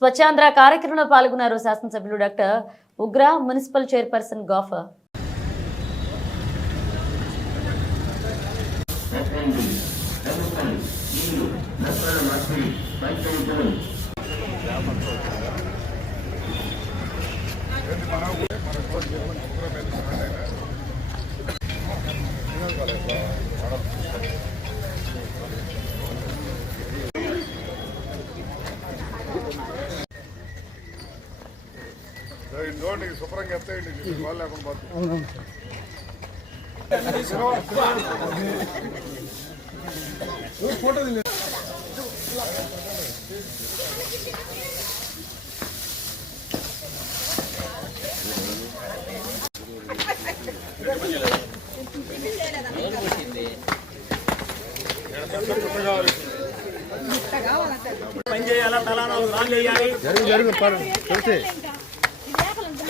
స్వచ్ఛాంధ్ర కార్యక్రమంలో పాల్గొన్నారు శాసనసభ్యులు డాక్టర్ ఉగ్ర మున్సిపల్ చైర్పర్సన్ గాఫర్. నోటి శుభ్రంగా ఎత్తేయండి వాళ్ళు లేకుండా పోతుంది. పని చేయాలా తలా నాలుగు రాళ్ళు వేయాలి ఫోటో కాదు. అది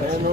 నేను